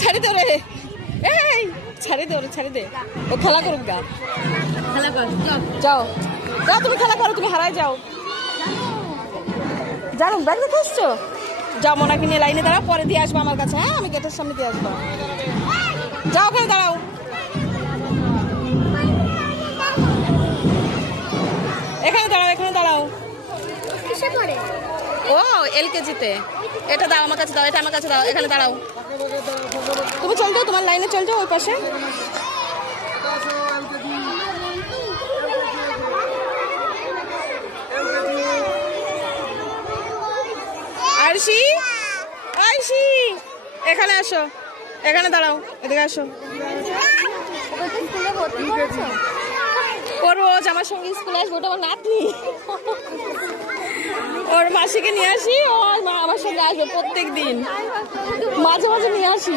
ছাড়ি দে রে, এই ছাড়ি দে ওরে, ছাড়ি দে, ও খেলা করুক গা, খেলা কর, যাও যাও তুমি খেলা করো, তুমি হারাই যাও। জানো ব্যাগ দেখে আসছো, যাও মোনাকে নিয়ে লাইনে দাঁড়াও, পরে দিয়ে আসবো আমার কাছে। হ্যাঁ আমি গেটের সামনে দিয়ে আসবো, যাও ওখানে দাঁড়াও। এখানে দাঁড়াও, এখানে দাঁড়াও। ও LKG-তে, এটা দাও আমার কাছে, দাও এটা আমার কাছে দাও, এখানে দাঁড়াও। তুমি চল যাও, তোমার লাইনে চল যাও ওই পাশে। আরশি, আরশি এখানে আসো, এখানে দাঁড়াও, এদিকে আসো। ওর রোজ আমার সঙ্গে স্কুলে আসবে, ওটা আমার নাতনি, ওর মাসিকে নিয়ে আসি, ও আমার সঙ্গে আসবে প্রত্যেক দিন, মাঝে মাঝে নিয়ে আসি।